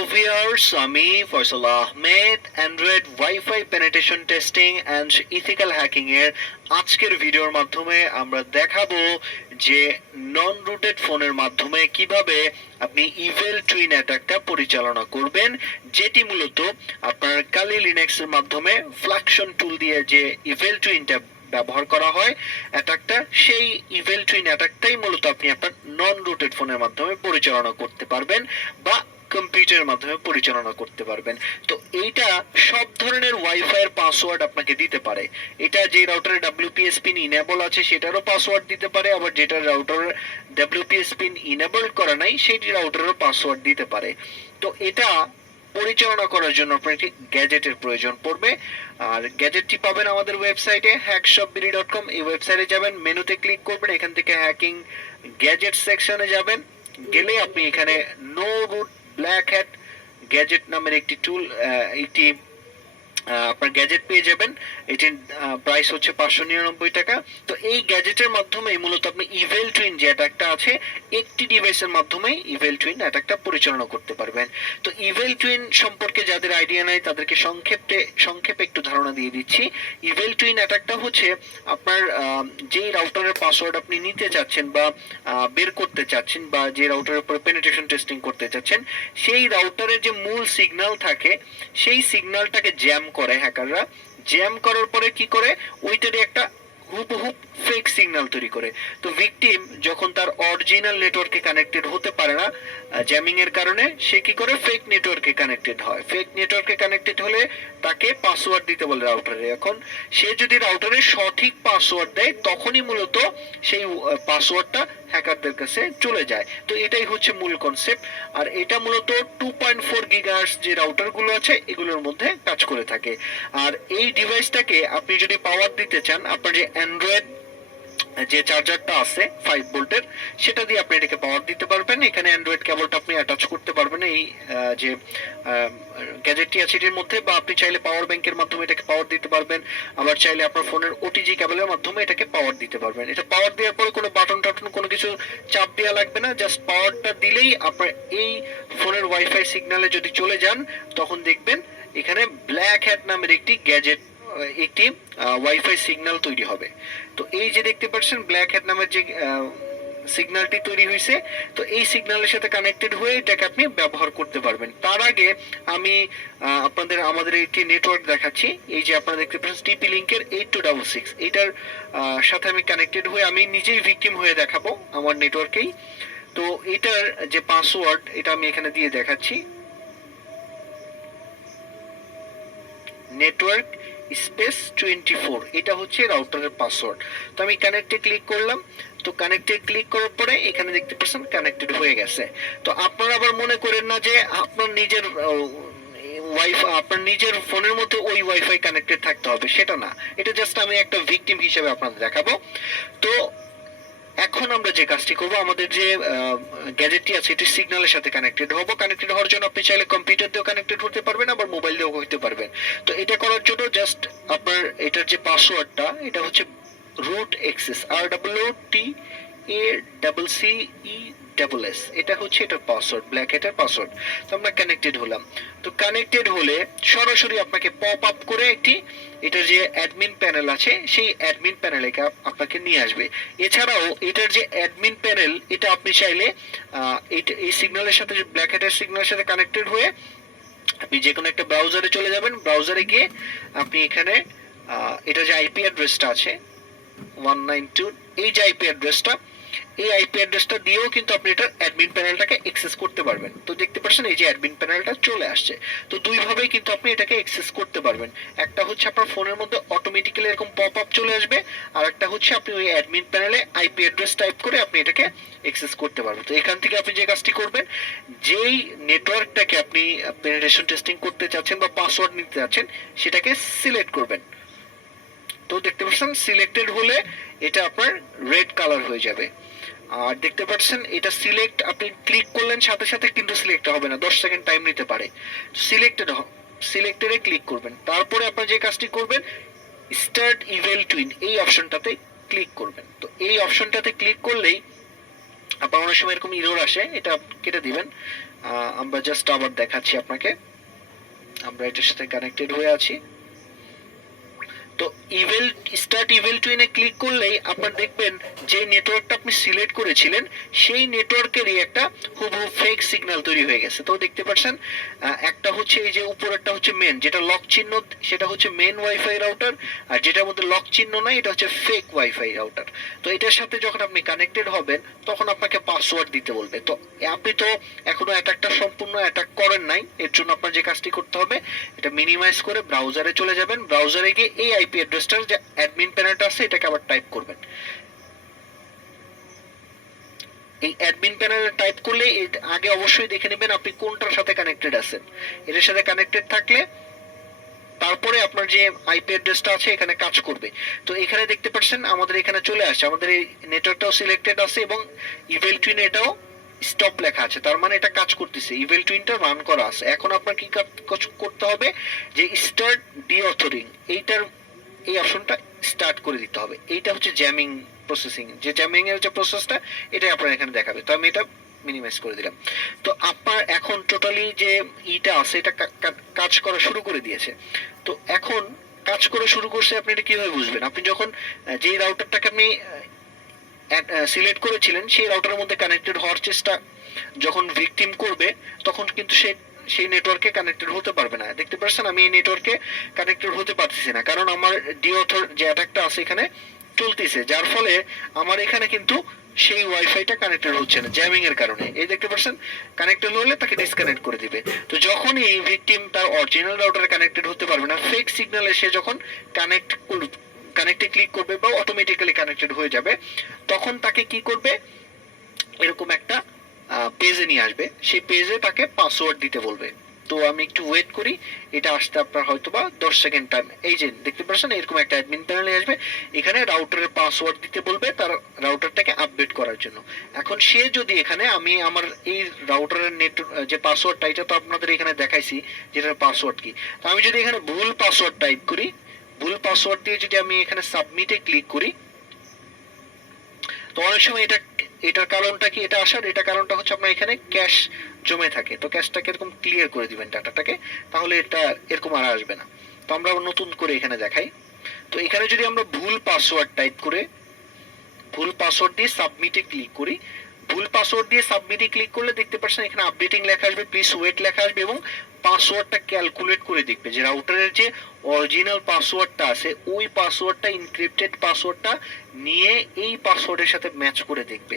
Hello viewers, আমি Faisal Ahmed Android wifi penetration testing and ethical hacking এর আজকের ভিডিওর মাধ্যমে আমরা দেখাবো যে নন রুটেড ফোনের মাধ্যমে কিভাবে আপনি ইভেল টুইন অ্যাটাকটা পরিচালনা করবেন, যেটি মূলত আপনার কালি লিনাক্সের মাধ্যমে ফ্লাকশন টুল দিয়ে যে ইভেল টুইনটা ব্যবহার করা হয় অ্যাটাকটা, সেই ইভেল টুইন অ্যাটাকটাই মূলত আপনি আপনার নন রুটেড ফোনের মাধ্যমে পরিচালনা করতে পারবেন বা কম্পিউটারের মাধ্যমে পরিচালনা করতে পারবেন। তো এইটা সব ধরনের ওয়াইফাই এর পাসওয়ার্ড আপনাকে দিতে পারে। এটা যে রাউটারে ডাব্লিউপিএস পিন ইনেবল আছে সেটারও পাসওয়ার্ড দিতে পারে, আবার যেটা রাউটারের ডাব্লিউপিএস পিন ইনেবল করা নাই সেই রাউটারেরও পাসওয়ার্ড দিতে পারে। তো এটা পরিচালনা করার জন্য আপনার একটি গ্যাজেটের প্রয়োজন পড়বে। আর গ্যাজেটটি পাবেন আমাদের ওয়েবসাইটে hackshopbiri.com। এই ওয়েবসাইটে যাবেন, মেনুতে ক্লিক করবেন, এখান থেকে হ্যাকিং গ্যাজেট সেকশনে যাবেন। গেলে আপনি এখানে no root black hat gadget নামের একটি টুল, একটি আপনার গ্যাজেট পেয়ে যাবেন। এটির প্রাইস হচ্ছে 599 টাকা। তো এই গ্যাজেটের মাধ্যমে মূলত আপনি ইভেল টুইন যে অ্যাটাকটা আছে একটি ডিভাইসের মাধ্যমে ইভেল টুইন অ্যাটাকটা পরিচালনা করতে পারবেন। তো ইভেল টুইন সম্পর্কে যাদের আইডিয়া নাই তাদেরকে সংক্ষেপে একটু ধারণা দিয়ে দিচ্ছি। ইভেল টুইন অ্যাটাকটা হচ্ছে আপনার যেই রাউটারের পাসওয়ার্ড আপনি নিতে চাচ্ছেন বা বের করতে চাচ্ছেন বা যে রাউটারের উপরে পেনিট্রেশন টেস্টিং করতে চাচ্ছেন, সেই রাউটারের যে মূল সিগন্যাল থাকে সেই সিগন্যালটাকে জ্যাম করে হ্যাকাররা। জ্যাম করার পরে কি করে, ওইটারই একটা হুবহু ফেক সিগন্যাল তৈরি করে। তো ভিকটিম যখন তার অরিজিনাল নেটওয়ার্কে কানেক্টেড হতে পারে না জ্যামিং এর কারণে, সে কি করে ফেক নেটওয়ার্কে কানেক্টেড হয়। ফেক নেটওয়ার্কে কানেক্টেড হলে তাকে পাসওয়ার্ড দিতে বলে রাউটারে। এখন সে যদি রাউটারের সঠিক পাসওয়ার্ড দেয় তখনই মূলত সেই পাসওয়ার্ডটা হ্যাকারদের কাছে চলে যায়। তো এটাই হচ্ছে মূল কনসেপ্ট। আর এটা মূলত 2.4 গিগাহার্টজ যে রাউটারগুলো আছে এগুলোর মধ্যে কাজ করে থাকে। আর এই ডিভাইসটাকে আপনি যদি পাওয়ার দিতে চান, আপনার যে অ্যান্ড্রয়েড যে চার্জারটা আছে 5 ভোল্টের, সেটা দিয়ে আপনি এটাকে পাওয়ার দিতে পারবেন। এখানে অ্যান্ড্রয়েড কেবলটা আপনি অ্যাটাচ করতে পারবেন এই যে গ্যাজেটটি আছে এটির মধ্যে, বা আপনি চাইলে পাওয়ার ব্যাংকের মাধ্যমে এটাকে পাওয়ার দিতে পারবেন। আবার চাইলে আপনার ফোনের ওটিজি কেবলের মাধ্যমে এটাকে পাওয়ার দিতে পারবেন। এটা পাওয়ার দেওয়ার পরে কোনো বাটন টাটন কোনো কিছু চাপ দেওয়া লাগবে না, জাস্ট পাওয়ারটা দিলেই আপনার এই ফোনের ওয়াইফাই সিগন্যালে যদি চলে যান তখন দেখবেন এখানে ব্ল্যাক হ্যাট নামের একটি গ্যাজেট, একটি ওয়াইফাই সিগন্যাল তৈরি হবে। তো এই যে দেখতে পাচ্ছেন ব্ল্যাক হ্যাট নামের যে সিগন্যালটি তৈরি হয়েছে, তো এই সিগন্যালের সাথে কানেক্টেড হয়ে এটাকে আপনি ব্যবহার করতে পারবেন। তার আগে আমি আমাদের একটি নেটওয়ার্ক দেখাচ্ছি। এই যে আপনারা দেখতে পাচ্ছেন টিপি লিঙ্কের 8266, এটার সাথে আমি কানেক্টেড হয়ে আমি নিজেই ভিকটিম হয়ে দেখাবো আমার নেটওয়ার্কেই। তো এটার যে পাসওয়ার্ড এটা আমি এখানে দিয়ে দেখাচ্ছি, নেটওয়ার্ক স্পেস 24, এটা হচ্ছে রাউটারের পাসওয়ার্ড। তো আমি কানেক্টে ক্লিক করলাম। তো কানেক্টে ক্লিক করার পরে এখানে দেখতে পাচ্ছেন কানেক্টেড হয়ে গেছে। তো আপনারা আবার মনে করেন না যে আপনার নিজের ওয়াইফাই আপনার নিজের ফোনের মধ্যে ওই ওয়াইফাই কানেক্টেড থাকতে হবে, সেটা না। এটা জাস্ট আমি একটা ভিকটিম হিসেবে আপনাদের দেখাবো। তো এখন আমরা যে কাজটি করব, আমাদের যে গ্যাজেটটি আছে এটি সিগন্যালের সাথে কানেক্টেড হবো। কানেক্টেড হওয়ার জন্য আপনি চাইলে কম্পিউটার দিয়েও কানেক্টেড হতে পারবেন, আবার মোবাইল দিয়েও হতে পারবেন। তো এটা করার জন্য জাস্ট আপনার এটার যে পাসওয়ার্ডটা এটা হচ্ছে রুট এক্সেস, ROOTACCESS, এটা হচ্ছে এটার পাসওয়ার্ড, ব্ল্যাক হ্যাটের পাসওয়ার্ড। তো আমরা কানেক্টেড হলাম। তো কানেক্টেড হলে সরাসরি আপনাকে পপ আপ করে একটি এটার যে অ্যাডমিন প্যানেল আছে সেই অ্যাডমিন প্যানেলে আপনাকে নিয়ে আসবে। এছাড়াও এটার যে অ্যাডমিন প্যানেল এটা আপনি চাইলে এই সিগন্যালের সাথে, ব্ল্যাক হ্যাটের সিগন্যালের সাথে কানেক্টেড হয়ে আপনি যে কোনো একটা ব্রাউজারে চলে যাবেন। ব্রাউজারে গিয়ে আপনি এখানে এটা যে আইপি অ্যাড্রেসটা আছে 192, এই যে আইপি অ্যাড্রেসটা, এই আইপি অ্যাড্রেসটা দিয়েও কিন্তু আপনি এটা অ্যাডমিন প্যানেলটাকে অ্যাক্সেস করতে পারবেন। তো দেখতে পাচ্ছেন এই যে অ্যাডমিন প্যানেলটা চলে আসছে। তো দুই ভাবেই কিন্তু আপনি এটাকে অ্যাক্সেস করতে পারবেন। একটা হচ্ছে আপনার ফোনের মধ্যে অটোমেটিক্যালি এরকম পপ আপ চলে আসবে, আর একটা হচ্ছে আপনি ওই অ্যাডমিন প্যানেলে আইপি অ্যাড্রেস টাইপ করে আপনি এটাকে অ্যাক্সেস করতে পারবেন। তো এখান থেকে আপনি যে কাজটি করবেন, যেই নেটওয়ার্কটাকে আপনি পেনিট্রেশন টেস্টিং করতে চাচ্ছেন বা পাসওয়ার্ড নিতে চাচ্ছেন সেটাকে সিলেক্ট করবেন। তো দেখতে পাচ্ছেন সিলেক্টেড হলে এটা আপনার রেড কালার হয়ে যাবে। আর দেখতে পাচ্ছেন এটা সিলেক্ট আপনি ক্লিক করলেন সাথে সাথে কিন্তু সিলেক্ট হবে না, 10 সেকেন্ড টাইম নিতে পারে। সিলেক্টেডে ক্লিক করবেন। তারপরে আপনি যে কাজটি করবেন, স্টার্ট ইভেল টুইন এই অপশনটাতে ক্লিক করবেন। তো এই অপশনটাতে ক্লিক করলেই আপনার অনেক সময় এরকম ইরর আসে, এটা কেটে দিবেন। আমরা জাস্ট আবার দেখাচ্ছি আপনাকে। আমরা এটার সাথে কানেক্টেড হয়ে আছি। তো ইভেল স্টার্ট ইভেল টুইনে ক্লিক করলেই আপনার দেখবেন যে নেটওয়ার্কটা আপনি সিলেক্ট করেছিলেন সেই নেটওয়ার্কেরই একটা হুবহু ফেক সিগন্যাল তৈরি হয়ে গেছে। তো দেখতে পাচ্ছেন একটা হচ্ছে এই যে উপরেরটা হচ্ছে মেন, যেটা লক চিহ্ন সেটা হচ্ছে মেন ওয়াইফাই রাউটার, আর যেটার মধ্যে লক চিহ্ন নাই এটা হচ্ছে ফেক ওয়াইফাই রাউটার। তো এটার সাথে যখন আপনি কানেক্টেড হবেন তখন আপনাকে পাসওয়ার্ড দিতে বলবে। তো আপনি তো এখনো অ্যাটাকটা সম্পূর্ণ অ্যাটাক করেন নাই, এর জন্য আপনার যে কাজটি করতে হবে এটা মিনিমাইজ করে ব্রাউজারে চলে যাবেন। ব্রাউজারে গিয়ে এই আইপি অ্যাড্রেসটার যে অ্যাডমিন প্যানেলটা আছে এটাকে আবার টাইপ করবেন। এই অ্যাডমিন প্যানেলে টাইপ করলে আগে অবশ্যই দেখে নেবেন আপনি কোনটার সাথে কানেক্টেড আছেন। এটার সাথে কানেক্টেড থাকলে তারপরে আপনার যে আইপি অ্যাড্রেসটা আছে এখানে কাজ করবে। তো এখানে দেখতে পাচ্ছেন আমাদের এখানে চলে আসছে, আমাদের এই নেটওয়ার্কটাও সিলেক্টেড আছে এবং ইভেল টুইন এটাও স্টপ লেখা আছে, তার মানে এটা কাজ করতেছে, ইভেল টুইনটা রান করা আছে। এখন আপনার কি করতে হবে যে স্টার্ট ডিঅথরিং এইটার এই অপশনটা স্টার্ট করে দিতে হবে। এইটা হচ্ছে জ্যামিং প্রসেসিং, যে জ্যামিং এর যে প্রসেসটা এটাই আপনার এখানে দেখাবে। তো আমি এটা মিনিমাইজ করে দিলাম। তো আপনার এখন টোটালি যে ইটা আছে এটা কাজ করা শুরু করে দিয়েছে। তো এখন কাজ করে শুরু করছে, আপনি এটা কিভাবে বুঝবেন? আপনি যখন যে রাউটারটাকে আপনি সিলেক্ট করেছিলেন সেই রাউটারের মধ্যে কানেক্টেড হওয়ার চেষ্টা যখন ভিকটিম করবে তখন কিন্তু সে সেই নেটওয়ার্কে কানেক্টেড হতে পারবে না। দেখতে পাচ্ছেন আমি এই নেটওয়ার্কে কানেক্টেড হতে পারতেছি না, কারণ আমার ডিঅথর যে অ্যাটাকটা আছে এখানে চলতেছে, যার ফলে আমার এখানে কিন্তু সেই ওয়াইফাইটা কানেক্টেড হচ্ছে না জ্যামিং এর কারণে। এই দেখতে পাচ্ছেন কানেক্টেড হলে তাকে ডিসকানেক্ট করে দিবে। তো যখনই এই ভিকটিম তার অরিজিনাল রাউটারে কানেক্টেড হতে পারবে না, ফেক সিগন্যাল এসে যখন কানেক্টে ক্লিক করবে বা অটোমেটিক্যালি কানেক্টেড হয়ে যাবে, তখন তাকে কি করবে, এরকম একটা পেজে নিয়ে আসবে, সেই পেজে তাকে পাসওয়ার্ড দিতে বলবে। তো আমি একটু ওয়েট করি, এটা আসতে আপনার হয়তো বা 10 সেকেন্ড টাইম। এই যে দেখতে পাচ্ছেন এরকম একটা অ্যাডমিন প্যানেলে আসবে, এখানে রাউটারের পাসওয়ার্ড দিতে বলবে তার রাউটারটাকে আপডেট করার জন্য। এখন সে যদি এখানে আমি আমার এই রাউটারের নেট যে পাসওয়ার্ডটা এটা তো আপনাদের এখানে দেখাইছি যেটার পাসওয়ার্ড কি, তো আমি যদি এখানে ভুল পাসওয়ার্ড টাইপ করি, ভুল পাসওয়ার্ড দিয়ে যদি আমি এখানে সাবমিটে ক্লিক করি, তো অনেক সময় এটার কারণটা কি, এটা আসার এটা কারণটা হচ্ছে আপনার এখানে ক্যাশ জমে থাকে। তো ক্যাশটাকে এরকম ক্লিয়ার করে দিবেন ডাটাটাকে, তাহলে এটা এরকম আর আসবে না। তো আমরা নতুন করে এখানে দেখাই। তো এখানে যদি আমরা ভুল পাসওয়ার্ড টাইপ করে ভুল পাসওয়ার্ড দিয়ে সাবমিটে ক্লিক করি, ভুল পাসওয়ার্ড দিয়ে সাবমিটে ক্লিক করলে দেখতে পাচ্ছেন এখানে আপডেটিং লেখা আসবে, প্লিজ ওয়েট লেখা আসবে এবং পাসওয়ার্ডটা ক্যালকুলেট করে দেখবে যে রাউটারের যে অরিজিনাল পাসওয়ার্ডটা আছে ওই পাসওয়ার্ডটা ইনক্রিপ্টেড পাসওয়ার্ডটা নিয়ে এই পাসওয়ার্ডের সাথে ম্যাচ করে দেখবে।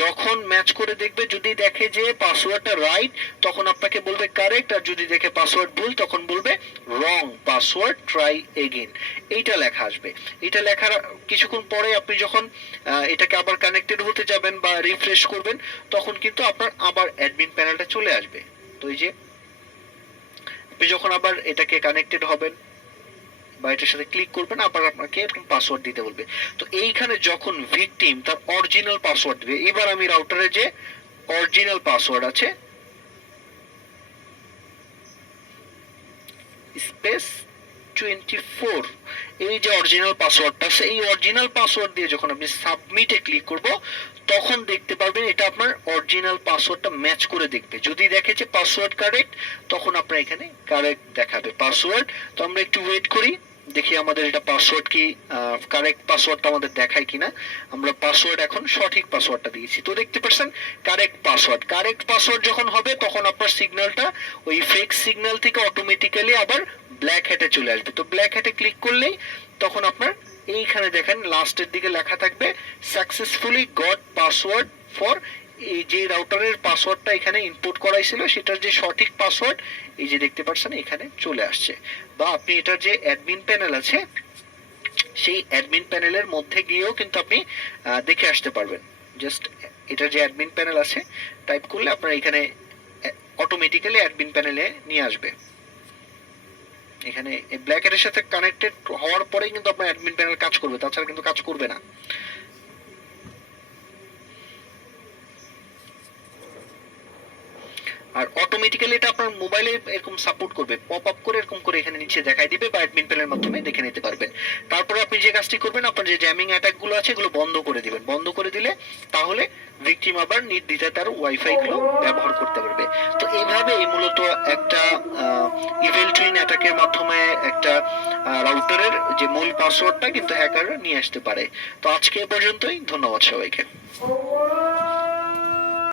যখন ম্যাচ করে দেখবে যদি দেখে যে পাসওয়ার্ডটা রাইট তখন আপনাকে বলবে কারেক্ট, আর যদি দেখে পাসওয়ার্ড ভুল তখন বলবে রং পাসওয়ার্ড ট্রাই এগেইন, এইটা লেখা আসবে। এটা লেখার কিছুক্ষণ পরে আপনি যখন এটাকে আবার কানেক্টেড হতে যাবেন বা রিফ্রেশ করবেন তখন কিন্তু আপনার আবার অ্যাডমিন প্যানেলটা চলে আসবে। তো এই যে আপনি যখন আবার এটাকে কানেক্টেড হবেন বা এটার সাথে ক্লিক করবেন আবার আপনাকে এরকম পাসওয়ার্ড দিতে বলবে। তো এইখানে যখন ভিকটিম তার অরিজিনাল পাসওয়ার্ড দিবে, এবার আমি রাউটারে যে অরিজিনাল পাসওয়ার্ড আছে স্পেস 24 এই যে অরিজিনাল পাসওয়ার্ডটা আছে এই অরিজিনাল পাসওয়ার্ড দিয়ে যখন আপনি সাবমিটে ক্লিক করব তখন দেখতে পারবেন এটা আপনার অরিজিনাল পাসওয়ার্ডটা ম্যাচ করে দেখবে। যদি দেখে যে পাসওয়ার্ড কারেক্ট তখন আপনার এখানে কারেক্ট দেখাবে পাসওয়ার্ড। তো আমরা একটু ওয়েট করি, দেখি আমাদের এটা পাসওয়ার্ড কি কারেক্ট পাসওয়ার্ডটা আমাদের দেখায় কিনা। আমরা পাসওয়ার্ড এখন সঠিক পাসওয়ার্ডটা দিয়েছি, তো দেখতে পাচ্ছেন কারেক্ট পাসওয়ার্ড। কারেক্ট পাসওয়ার্ড যখন হবে তখন আপনার সিগন্যালটা ওই ফেক সিগন্যাল থেকে অটোমেটিক্যালি আবার ব্ল্যাক হ্যাটে চলে আসবে। তো ব্ল্যাক হ্যাটে ক্লিক করলেই তখন আপনার এইখানে দেখেন লাস্টের দিকে লেখা থাকবে সাকসেসফুলি গট পাসওয়ার্ড ফর, এই যে রাউটারের পাসওয়ার্ডটা এখানে ইনপুট করাইছিল সেটার যে সঠিক পাসওয়ার্ড এই যে দেখতে পাচ্ছেন এখানে চলে আসছে। বা আপনি এটার যে অ্যাডমিন প্যানেল আছে সেই অ্যাডমিন প্যানেলের মধ্যে গিয়েও কিন্তু আপনি দেখে আসতে পারবেন। জাস্ট এটার যে অ্যাডমিন প্যানেল আছে টাইপ করলে আপনার এখানে অটোমেটিক্যালি অ্যাডমিন প্যানেলে নিয়ে আসবে। এখানে ব্ল্যাক এর সাথে কানেক্টেড হওয়ার পরেই কিন্তু আপনার অ্যাডমিন প্যানেল কাজ করবে, তাছাড়া কিন্তু কাজ করবে না। আর অটোমেটিক্যালি এটা আপনার মোবাইলে এরকম সাপোর্ট করবে, পপ আপ করে এরকম করে এখানে নিচে দেখাই দিবে বা অ্যাডমিন প্যানেলের মাধ্যমে দেখে নিতে পারবেন। তারপরে আপনি যে কাজটি করবেন, আপনার যে জ্যামিং অ্যাটাক গুলো আছে এগুলো বন্ধ করে দিবেন। বন্ধ করে দিলে তাহলে ভিকটিম আবার নির্দ্বিধায় তার ওয়াইফাই গুলো ব্যবহার করতে পারবে। তো এইভাবেই মূলত একটা ইভেল টুইন অ্যাটাকের মাধ্যমে একটা রাউটারের যে মূল পাসওয়ার্ডটা কিন্তু হ্যাকাররা নিয়ে আসতে পারে। তো আজকে এ পর্যন্তই, ধন্যবাদ সবাইকে।